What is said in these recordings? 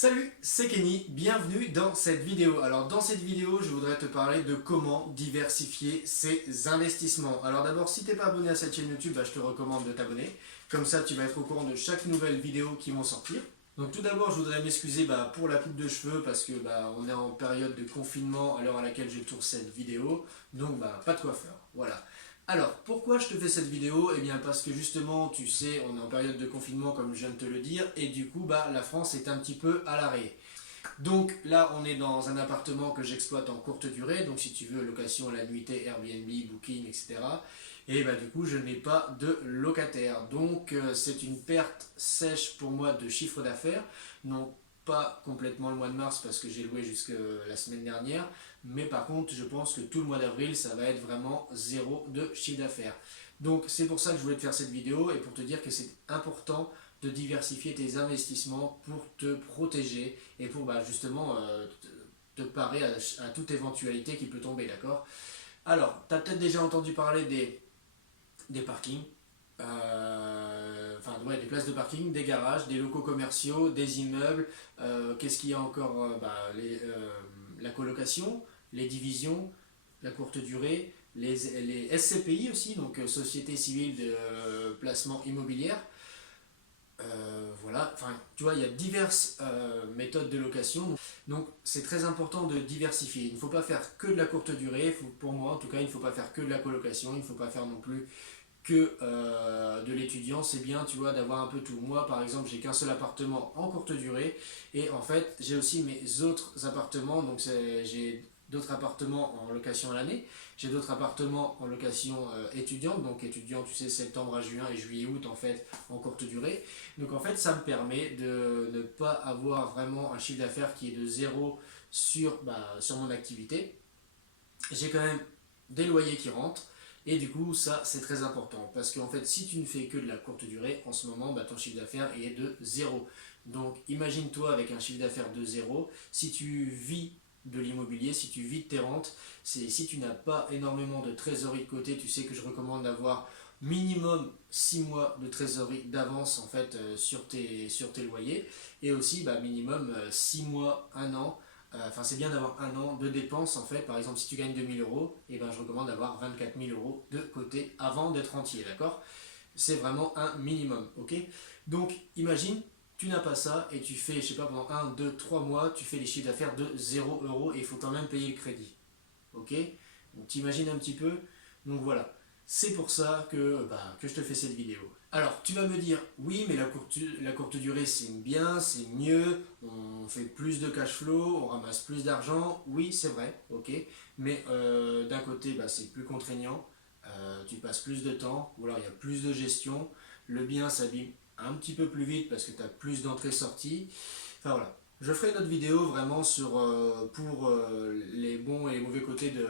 Salut, c'est Kenny, bienvenue dans cette vidéo. Alors dans cette vidéo, je voudrais te parler de comment diversifier ses investissements. Alors d'abord, si tu n'es pas abonné à cette chaîne YouTube, je te recommande de t'abonner. Comme ça, tu vas être au courant de chaque nouvelle vidéo qui vont sortir. Donc tout d'abord, je voudrais m'excuser pour la coupe de cheveux parce que on est en période de confinement à l'heure à laquelle je tourne cette vidéo. Donc pas de coiffeur, voilà. Alors, pourquoi je te fais cette vidéo? Eh bien parce que justement, tu sais, on est en période de confinement comme je viens de te le dire, et du coup, la France est un petit peu à l'arrêt. Donc là, on est dans un appartement que j'exploite en courte durée, donc si tu veux, location à la nuitée, Airbnb, Booking, etc. Et du coup, je n'ai pas de locataire. Donc c'est une perte sèche pour moi de chiffre d'affaires. Non, pas complètement le mois de mars parce que j'ai loué jusque la semaine dernière, mais par contre je pense que tout le mois d'avril ça va être vraiment zéro de chiffre d'affaires. Donc c'est pour ça que je voulais te faire cette vidéo et pour te dire que c'est important de diversifier tes investissements pour te protéger et pour justement te parer à toute éventualité qui peut tomber, d'accord? Alors, tu as peut-être déjà entendu parler des parkings, des places de parking, des garages, des locaux commerciaux, des immeubles. Qu'est-ce qu'il y a encore? La colocation, les divisions, la courte durée, les SCPI aussi, donc Société Civile de Placement Immobilière. Voilà, enfin, tu vois, il y a diverses méthodes de location. Donc, c'est très important de diversifier. Il ne faut pas faire que de la courte durée. Pour moi, en tout cas, il ne faut pas faire que de la colocation. Il ne faut pas faire non plus que de l'étudiant. C'est bien, tu vois, d'avoir un peu tout. Moi, par exemple, j'ai qu'un seul appartement en courte durée. Et en fait, j'ai aussi mes autres appartements. Donc, j'ai d'autres appartements en location à l'année. J'ai d'autres appartements en location étudiante. Donc, étudiant, tu sais, septembre à juin et juillet-août, en fait, en courte durée. Donc, en fait, ça me permet de ne pas avoir vraiment un chiffre d'affaires qui est de zéro sur mon activité. J'ai quand même des loyers qui rentrent. Et du coup, ça, c'est très important. Parce qu'en fait, si tu ne fais que de la courte durée, en ce moment, ton chiffre d'affaires est de zéro. Donc, imagine-toi avec un chiffre d'affaires de zéro, si tu vis de l'immobilier, si tu vis de tes rentes, si tu n'as pas énormément de trésorerie de côté, tu sais que je recommande d'avoir minimum 6 mois de trésorerie d'avance en fait sur tes loyers et aussi minimum 6 mois, un an. Enfin, c'est bien d'avoir un an de dépenses en fait. Par exemple, si tu gagnes 2 000 euros, je recommande d'avoir 24 000 euros de côté avant d'être entier, d'accord? C'est vraiment un minimum, ok? Donc, imagine, tu n'as pas ça et tu fais, je sais pas, pendant 1, 2, 3 mois, tu fais les chiffres d'affaires de 0 € et il faut quand même payer le crédit, ok? Donc, t'imagines un petit peu. Donc voilà, c'est pour ça que je te fais cette vidéo. Alors, tu vas me dire, oui, mais la courte durée, c'est bien, c'est mieux, on fait plus de cash flow, on ramasse plus d'argent. Oui, c'est vrai, ok. Mais d'un côté, c'est plus contraignant, tu passes plus de temps, ou alors il y a plus de gestion, le bien s'abîme un petit peu plus vite parce que tu as plus d'entrées-sorties. Enfin voilà, je ferai une autre vidéo vraiment pour les bons et les mauvais côtés de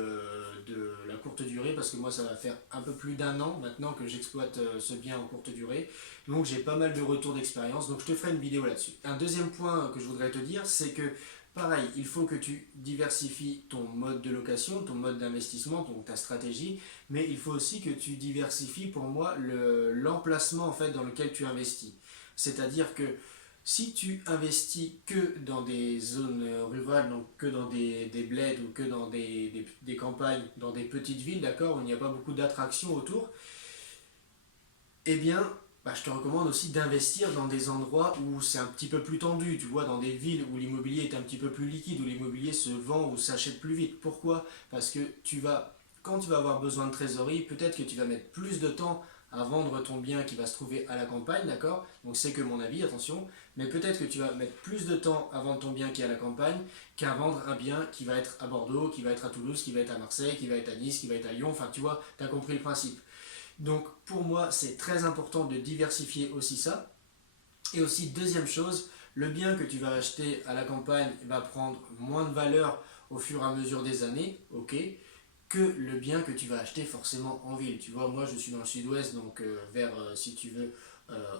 la courte durée parce que moi ça va faire un peu plus d'un an maintenant que j'exploite ce bien en courte durée. Donc j'ai pas mal de retours d'expérience, donc je te ferai une vidéo là-dessus. Un deuxième point que je voudrais te dire, c'est que pareil, il faut que tu diversifies ton mode de location, ton mode d'investissement, donc ta stratégie, mais il faut aussi que tu diversifies pour moi l'emplacement en fait dans lequel tu investis. C'est-à-dire que si tu investis que dans des zones rurales, donc que dans des bleds ou que dans des campagnes, dans des petites villes, d'accord, où il n'y a pas beaucoup d'attractions autour, eh bien, je te recommande aussi d'investir dans des endroits où c'est un petit peu plus tendu, tu vois, dans des villes où l'immobilier est un petit peu plus liquide, où l'immobilier se vend ou s'achète plus vite. Pourquoi? Parce que quand tu vas avoir besoin de trésorerie, peut-être que tu vas mettre plus de temps à vendre ton bien qui va se trouver à la campagne, d'accord? Donc c'est que mon avis, attention, mais peut-être que tu vas mettre plus de temps à vendre ton bien qui est à la campagne qu'à vendre un bien qui va être à Bordeaux, qui va être à Toulouse, qui va être à Marseille, qui va être à Nice, qui va être à Lyon, enfin tu vois, tu as compris le principe. Donc pour moi, c'est très important de diversifier aussi ça. Et aussi, deuxième chose, le bien que tu vas acheter à la campagne va prendre moins de valeur au fur et à mesure des années, ok, que le bien que tu vas acheter forcément en ville. Tu vois, moi je suis dans le sud-ouest, donc vers, si tu veux,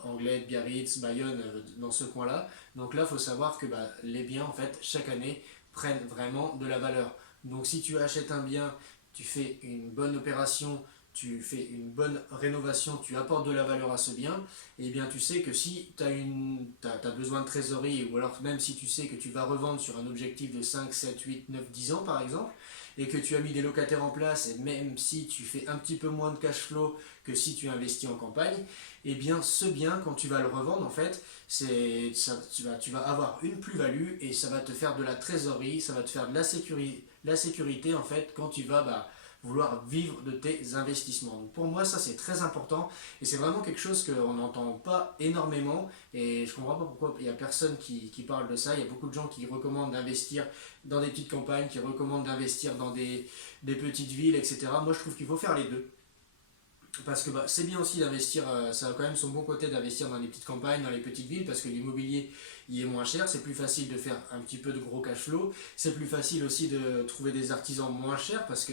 Anglet, Biarritz, Bayonne, dans ce coin-là. Donc là, il faut savoir que les biens, en fait, chaque année, prennent vraiment de la valeur. Donc si tu achètes un bien, tu fais une bonne opération, tu fais une bonne rénovation, tu apportes de la valeur à ce bien, et bien tu sais que si tu as besoin de trésorerie, ou alors même si tu sais que tu vas revendre sur un objectif de 5, 7, 8, 9, 10 ans par exemple, et que tu as mis des locataires en place, et même si tu fais un petit peu moins de cash flow que si tu investis en campagne, et bien ce bien, quand tu vas le revendre, en fait, tu vas avoir une plus-value et ça va te faire de la trésorerie, ça va te faire de la sécurité en fait quand tu vas vouloir vivre de tes investissements. Donc pour moi, ça c'est très important et c'est vraiment quelque chose qu'on n'entend pas énormément et je comprends pas pourquoi il n'y a personne qui parle de ça. Il y a beaucoup de gens qui recommandent d'investir dans des petites campagnes, qui recommandent d'investir dans des petites villes, etc. Moi je trouve qu'il faut faire les deux. Parce que c'est bien aussi d'investir, ça a quand même son bon côté d'investir dans les petites campagnes, dans les petites villes, parce que l'immobilier il est moins cher, c'est plus facile de faire un petit peu de gros cash flow, c'est plus facile aussi de trouver des artisans moins chers, parce que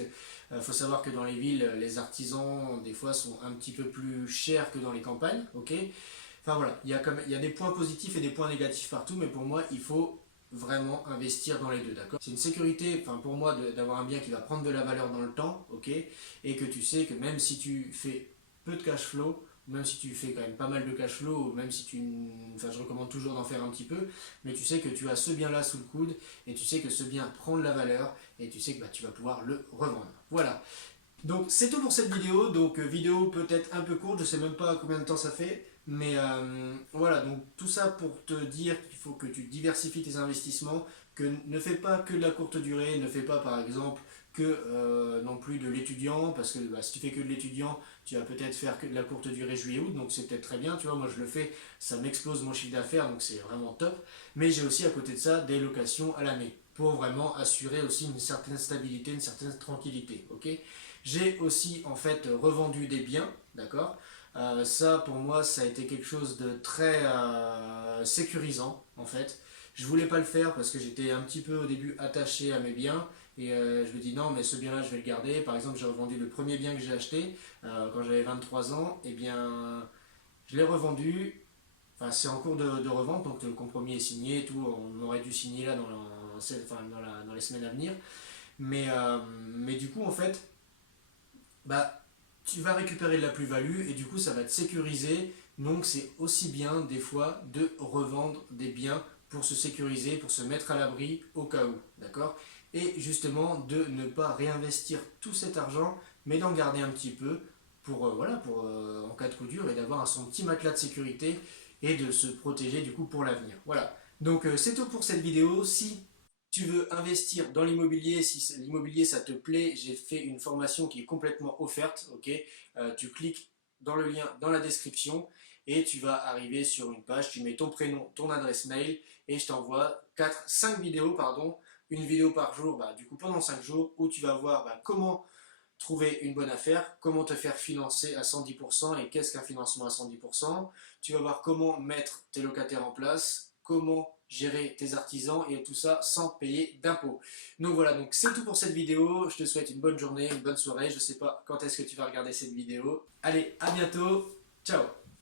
faut savoir que dans les villes, les artisans des fois sont un petit peu plus chers que dans les campagnes, ok. Enfin voilà, il y a des points positifs et des points négatifs partout, mais pour moi il faut vraiment investir dans les deux, d'accord. C'est une sécurité, enfin pour moi, d'avoir un bien qui va prendre de la valeur dans le temps, ok, et que tu sais que même si tu fais peu de cash flow, même si tu fais quand même pas mal de cash flow, même si enfin je recommande toujours d'en faire un petit peu, mais tu sais que tu as ce bien-là sous le coude, et tu sais que ce bien prend de la valeur, et tu sais que tu vas pouvoir le revendre. Voilà. Donc c'est tout pour cette vidéo, donc vidéo peut-être un peu courte, je sais même pas combien de temps ça fait, mais voilà, donc tout ça pour te dire qu'il faut que tu diversifies tes investissements, que ne fais pas que de la courte durée, ne fais pas par exemple que non plus de l'étudiant, parce que si tu fais que de l'étudiant, tu vas peut-être faire que de la courte durée juillet-août, donc c'est peut-être très bien, tu vois, moi je le fais, ça m'explose mon chiffre d'affaires, donc c'est vraiment top, mais j'ai aussi à côté de ça des locations à l'année, pour vraiment assurer aussi une certaine stabilité, une certaine tranquillité, ok. J'ai aussi en fait revendu des biens, d'accord. Ça pour moi ça a été quelque chose de très sécurisant en fait. Je voulais pas le faire parce que j'étais un petit peu au début attaché à mes biens et je me dis non mais ce bien là je vais le garder. Par exemple j'ai revendu le premier bien que j'ai acheté quand j'avais 23 ans, et bien je l'ai revendu. Enfin, c'est en cours de revente, donc le compromis est signé et tout. On aurait dû signer là dans les semaines à venir. Mais du coup, en fait, bah, tu vas récupérer de la plus-value et du coup ça va te sécuriser. Donc c'est aussi bien des fois de revendre des biens pour se sécuriser, pour se mettre à l'abri au cas où, d'accord. Et justement de ne pas réinvestir tout cet argent, mais d'en garder un petit peu pour, voilà, pour en cas de coup dur et d'avoir son petit matelas de sécurité et de se protéger du coup pour l'avenir. Voilà. Donc c'est tout pour cette vidéo. Si tu veux investir dans l'immobilier, si l'immobilier ça te plaît, j'ai fait une formation qui est complètement offerte, ok. Tu cliques dans le lien dans la description et tu vas arriver sur une page, tu mets ton prénom, ton adresse mail et je t'envoie 5 vidéos, pardon, une vidéo par jour, du coup pendant 5 jours où tu vas voir comment trouver une bonne affaire, comment te faire financer à 110% et qu'est-ce qu'un financement à 110%. Tu vas voir comment mettre tes locataires en place, comment gérer tes artisans et tout ça sans payer d'impôts. Donc voilà, donc c'est tout pour cette vidéo. Je te souhaite une bonne journée, une bonne soirée. Je ne sais pas quand est-ce que tu vas regarder cette vidéo. Allez, à bientôt. Ciao.